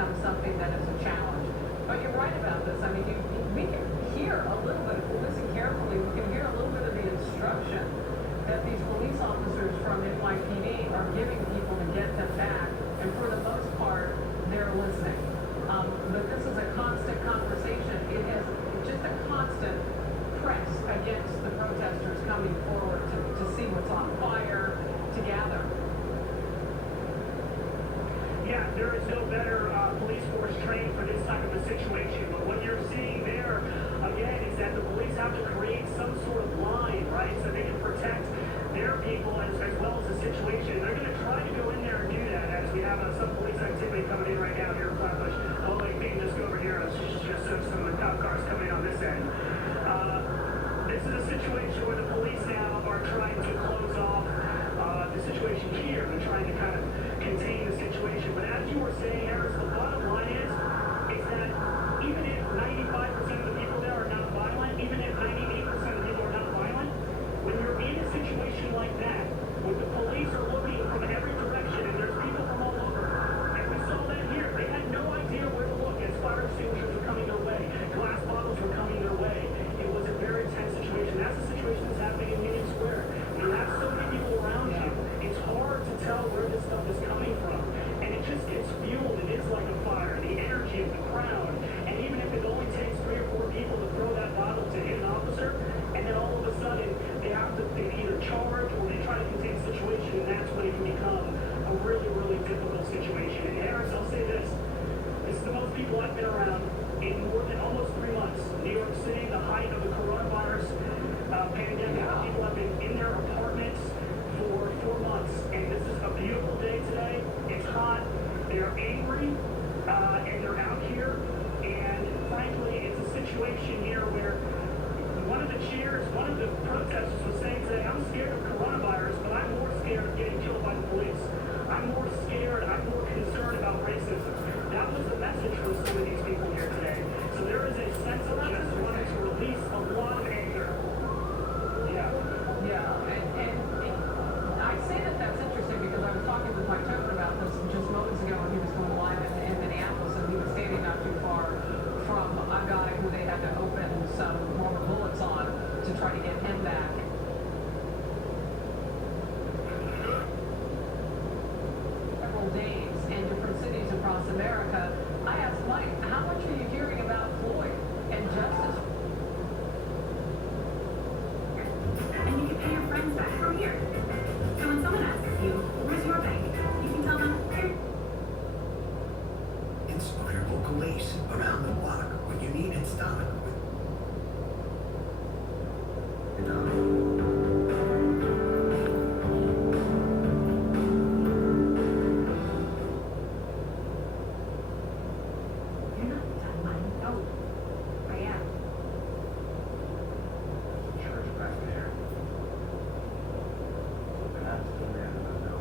becomes something that is a challenge. But you're right about this. I mean, we can hear a little bit, if we listen carefully, we can hear a little bit of the instruction that these police officers from NYPD are giving people to get them back. And for the most part, they're listening. But this is a constant conversation. It is just a constant press against the protesters coming forward to see what's on fire, to gather. Yeah, there is no better police force trained for this type of a situation. But what you're seeing there, again, is that the police have to create some sort of line, right, so they can protect their people as well as the situation. They're going to try to go in there and do that as we have some police activity coming in right now here in Flatbush. Oh, wait, we can just go over here. It's just some cop cars coming in on this end. This is a situation where the police now are trying to close off the situation here. They're trying to kind of contain the situation. But as you were saying, Harris, the bottom line is that even if 95% of the people there are not violent, even if 98% of the people are not violent, when you're in a situation like that, when the police are looking from every direction and there's people from all over, and we saw that here, they had no idea where to look as fire extinguishers were coming their way, glass bottles were coming their way. It was a very tense situation. That's the situation that's happening in Union Square. When you have so many people around you, it's hard to tell where this stuff is coming from. And it just gets fueled. It is like a fire. The energy of the crowd. And even if it only takes 3 or 4 people to throw that bottle to hit an officer, and then all of a sudden they either charge or they try to contain the situation, and that's when it can become a really, really difficult situation. And Harris, I'll say this. This is the most people I've been around in more than almost 3 months. New York City, the height of the coronavirus pandemic. People have been in their apartments for 4 months. And this is a beautiful day today. It's hot. They're angry. And they're out here. And frankly, it's a situation here where one of the protesters was saying today, I'm scared of coronavirus, but I'm more scared of getting killed by the police. I'm more scared, I'm more concerned about racism. That was the message from some of these people here today. So there is a sense of just wanting to release a lot of anger. Yeah. Yeah, and I say that that's interesting because I was talking with Mike Tobin about this just moments ago when he was going live in Minneapolis, and he was standing not too far from a guy who they had to open some rubber bullets on to try to get him back. Several days in different cities across America. I asked Mike, how much are you hearing about Floyd and justice? And you can pay your friends back from here. So when someone asks you, where's your bank? You can tell them, here. Inspire local ACE around the block when you need it stock. You're not done mine. Oh, I am. Church back there. That's the man I know.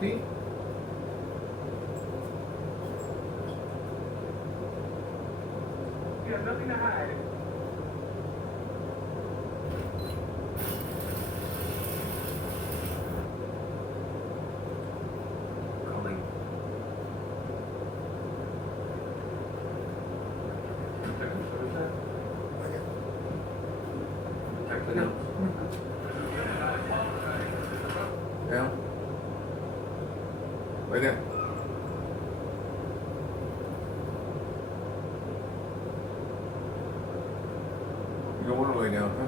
Pete? You have nothing to hide. Calling. Yeah. Right there. You don't want to lay down, huh?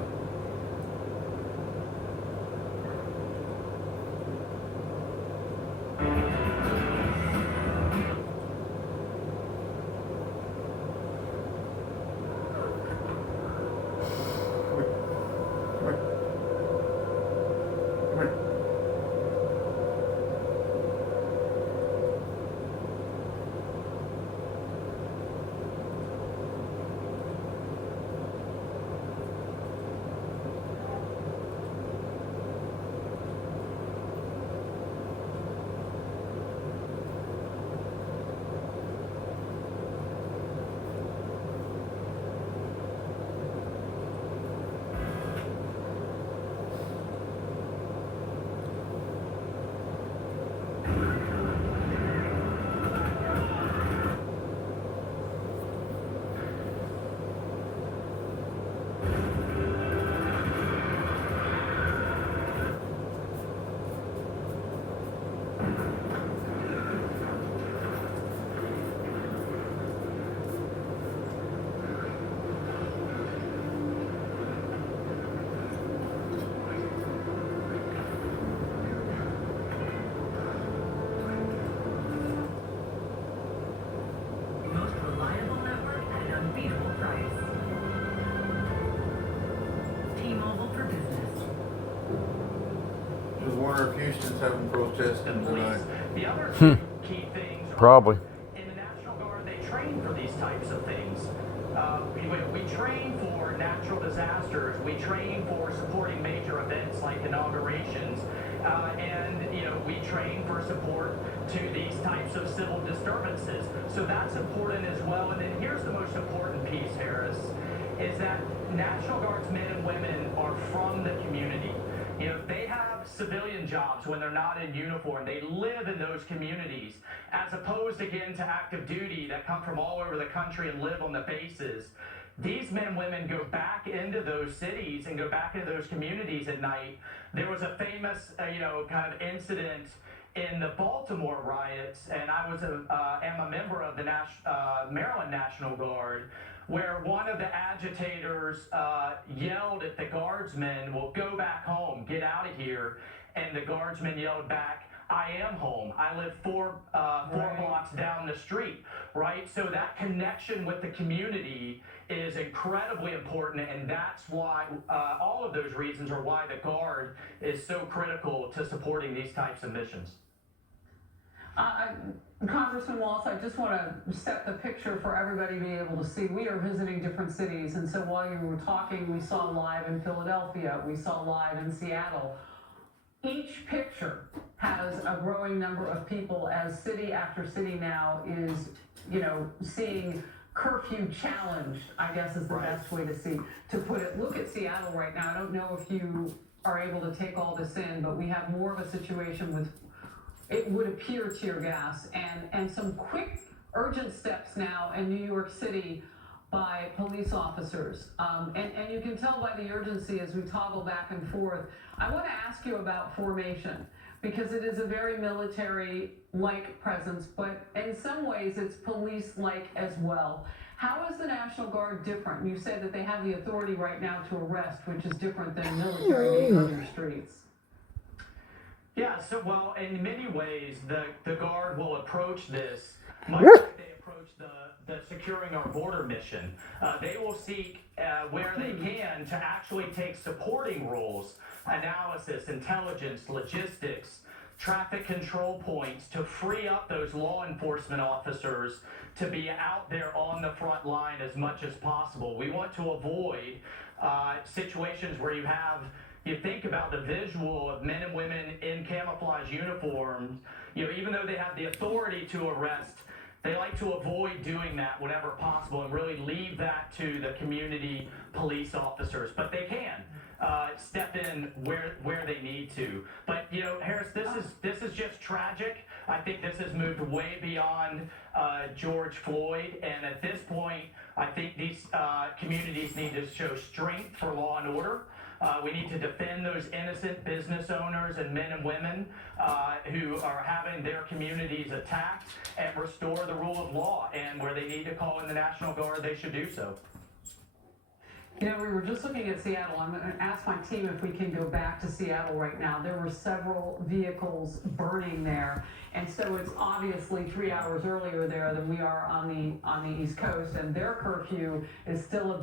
wonder if Houston's having protesting tonight. The other two key things are Probably. in the National Guard, they train for these types of things. We train for natural disasters. We train for supporting major events like inaugurations. And, you know, we train for support to these types of civil disturbances. So that's important as well. And then here's the most important piece, Harris, is that National Guard's men and women are from the community. You know, they have civilian jobs when they're not in uniform. They live in those communities, as opposed again to active duty that come from all over the country and live on the bases. These men and women go back into those cities and go back into those communities at night. There was a famous, kind of incident in the Baltimore riots, and I am a member of the Maryland National Guard, where one of the agitators yelled at the guardsmen, well, go back home, get out of here. And the guardsmen yelled back, I am home. I live four blocks down the street, right? So that connection with the community is incredibly important, and that's why all of those reasons are why the Guard is so critical to supporting these types of missions. Congressman Walz, I just want to set the picture for everybody to be able to see. We are visiting different cities, and so while you were talking, we saw live in Philadelphia, we saw live in Seattle. Each picture has a growing number of people as city after city now is, seeing curfew challenged, I guess is the best way to put it. Look at Seattle right now. I don't know if you are able to take all this in, but we have more of a situation with, it would appear, tear gas and some quick urgent steps now in New York City by police officers. And you can tell by the urgency as we toggle back and forth. I want to ask you about formation, because it is a very military-like presence, but in some ways it's police-like as well. How is the National Guard different? You said that they have the authority right now to arrest, which is different than military being on your streets. Yeah, so, well, in many ways, the Guard will approach this much like they approach the securing our border mission. They will seek, where they can, to actually take supporting roles, analysis, intelligence, logistics, traffic control points, to free up those law enforcement officers to be out there on the front line as much as possible. We want to avoid situations where you think about the visual of men and women in camouflage uniforms, even though they have the authority to arrest, they like to avoid doing that whenever possible and really leave that to the community police officers. But they can step in where they need to. But, Harris, this is just tragic. I think this has moved way beyond George Floyd. And at this point, I think these communities need to show strength for law and order. We need to defend those innocent business owners and men and women who are having their communities attacked, and restore the rule of law. And where they need to call in the National Guard, they should do so. We were just looking at Seattle. I'm going to ask my team if we can go back to Seattle right now. There were several vehicles burning there, and so it's obviously 3 hours earlier there than we are on the East Coast, and their curfew is still